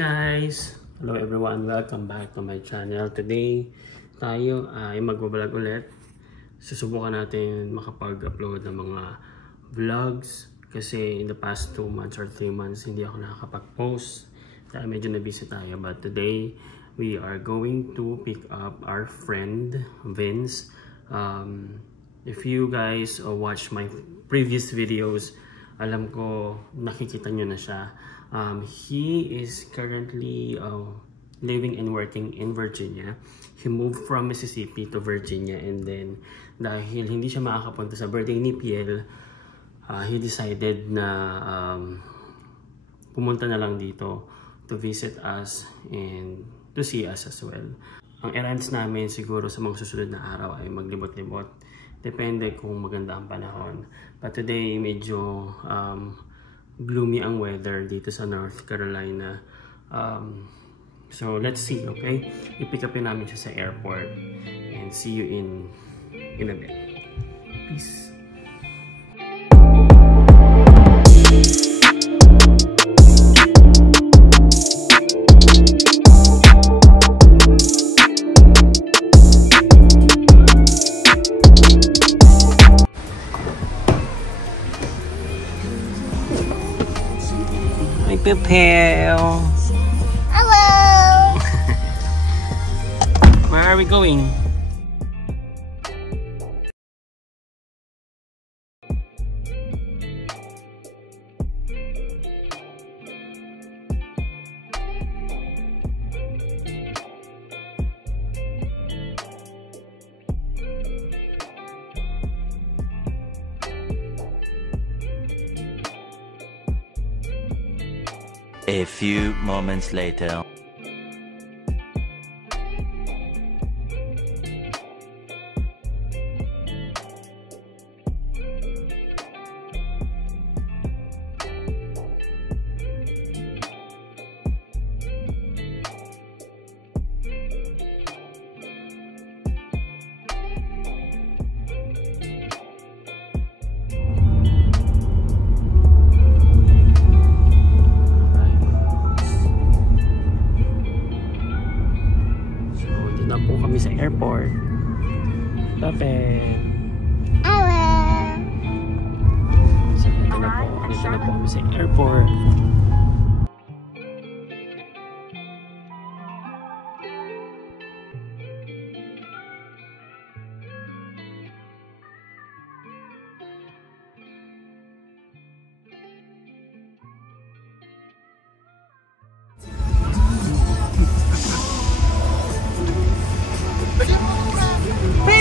guys! Hello everyone! Welcome back to my channel. Today, tayo ay magbablog ulit. Susubukan natin makapag-upload ng mga vlogs kasi in the past 2 months or 3 months hindi ako nakakapag-post dahil medyo na-busy tayo. But today, we are going to pick up our friend Vince. If you guys watch my previous videos, alam ko nakikita nyo na siya. He is currently living and working in Virginia. He moved from Mississippi to Virginia, and then dahil hindi siya makakapunta sa birthday ni Piel, he decided na pumunta na lang dito to visit us and to see us as well. Ang errands namin siguro sa mga susunod na araw ay maglibot-libot. Depende kung maganda ang panahon. But today medyo gloomy ang weather dito sa North Carolina. So let's see, okay? I-pick up namin siya sa airport and see you in a bit. Peace. Hi, Pepel. Hello. Where are we going? A few moments later. Sa airport. Tapos Hello. so, dito na po kami sa airport.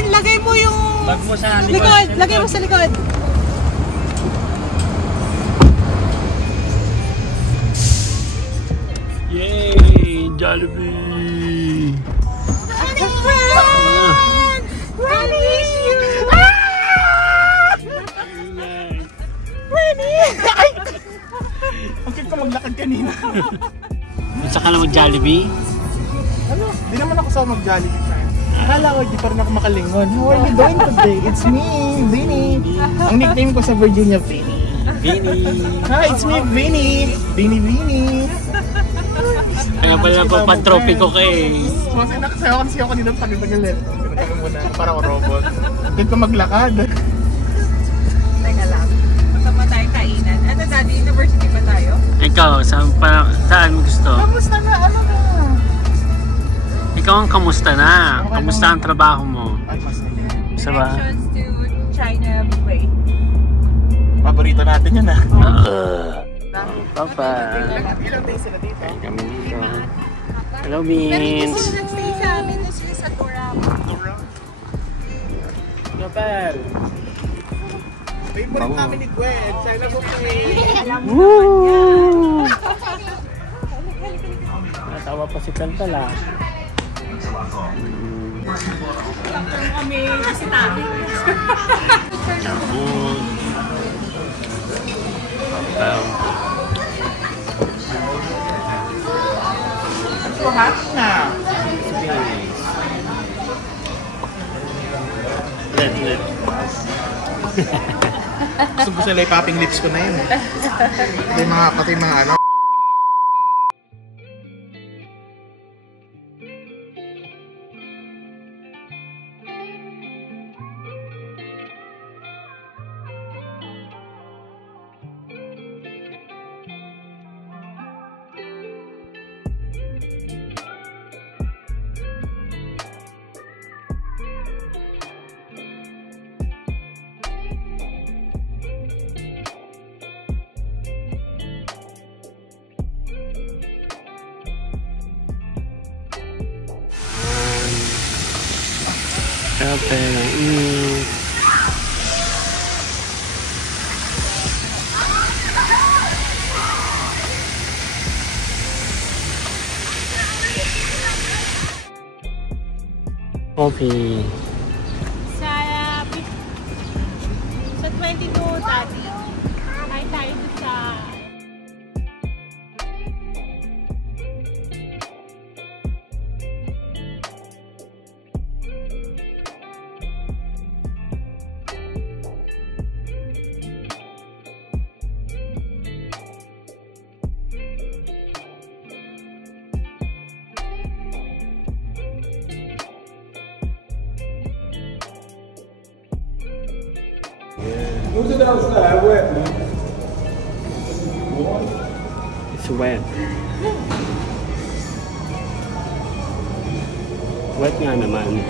Lagay mo yung Bag mo sa likod. Lagay mo sa likod. Yay! Jollibee! Rani! Rani! Ay! Ang cute ko maglakad kanina. Saan ka na mag-Jollibee? Ano? Di naman ako sa mag-Jollibee. Akala ko, di pa rin ako makalingon. How are you doing today? It's me, Vinny. Ang nickname ko sa Virginia, Vinny. Vinny! Hi, it's me, Vinny. Vinny. Kaya pala po pan-trophy ko kay... Kasi nakasayaw kasi ako kanina tagal-tagal eh. Pinatagal mo na, para ako robot. Ang ko maglakad. Teka lang. Saan ba tayo kainan? Ano daddy, university pa tayo? Ikaw, saan mo gusto? Kamusta na? Ano na? Ikaw ang kamusta na? Kamusta ang trabaho mo? Ay, mas Sa ba? Directions to China Way. paborito natin yun ah. Papa. Ilang days sila dito? Kami dito. Hello, Pero hindi Beans. sila nag-stay sa amin. Sila sa Torab. Kapal. Favorite namin ni Gwen. Sana mo kayo. Woo! Natawa pa si Kantal ah. Kami bisitahin. Yahoo! Lahat na. Let. Gusto ko sila popping lips ko na yun eh. Pati mga ano. Pepe. Coffee. Sa 22, Daddy. Kain tayo doon sa... It's wet. Wet nga naman.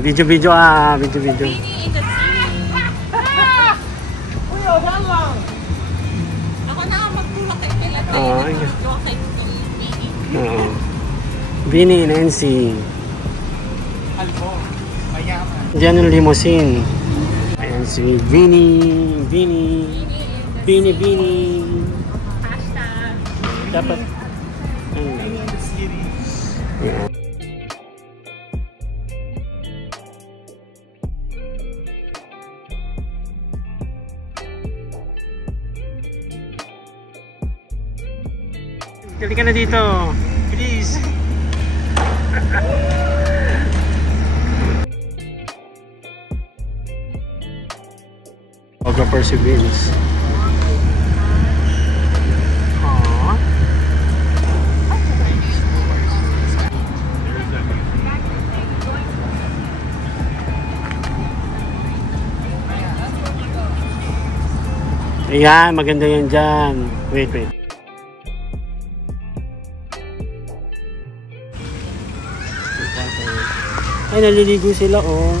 Video. Bini in the sea. Uy, wala lang. Ako na ang magtulak kay Pilat. Magtulak kay Bini. Bini in NC. Albo, mayaman. Diyan yung limousine. Ayan si Bini. Hashtag. Dapat. Dali ka na dito. Please. Photographer si Vince. Aww. Ayan, maganda yan dyan. Wait. Ay, naliligo sila, oh.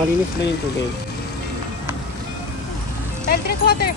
Malinis na yung tubig. 3/4.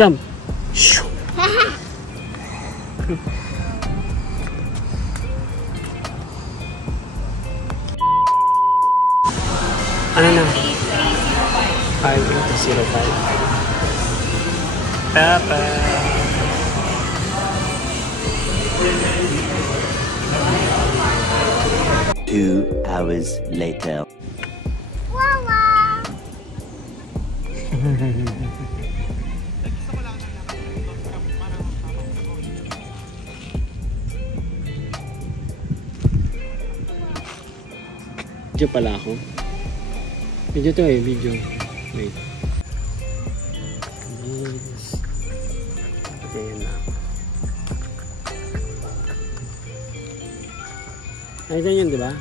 Jump. Ano na? 5805. Papa. Two hours later. Video pala ako. Video to eh, video. Wait. Yes. Ayan na. Ay, dyan yun, di ba?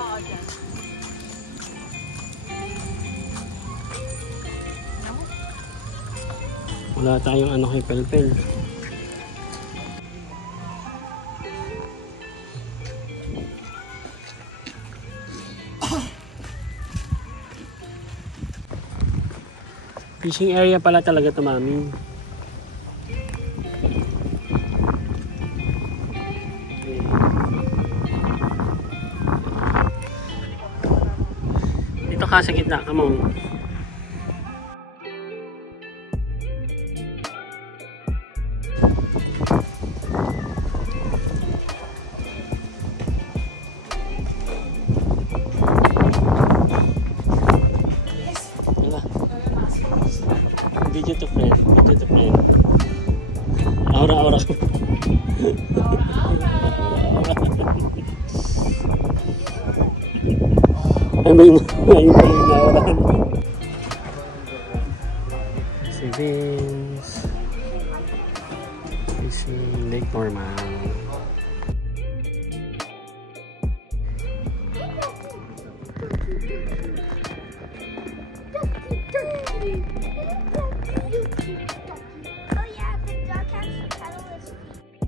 Oo, dyan. Wala tayong ano kay Pelpel. Fishing area pala talaga to, mami. Dito ka sa gitna, come on. Video to friend. Video to friend. Aura-aura ko. Ayun pala yung naurahan. Si Vince. Fishing Lake Norman. Oh yeah, the duck has pedalist feet.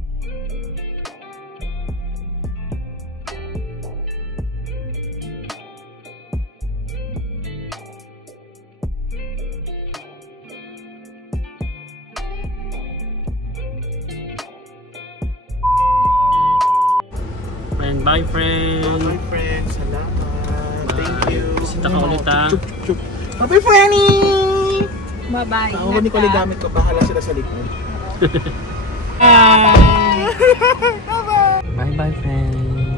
Friend, bye friend. My friends, salamat. Thank you. Bisita ka ulit ha. Chup. Bye, Franny! Bye-bye. Ako ni ko ulit gamit ko. Bahala sila sa likod. Bye bye friend.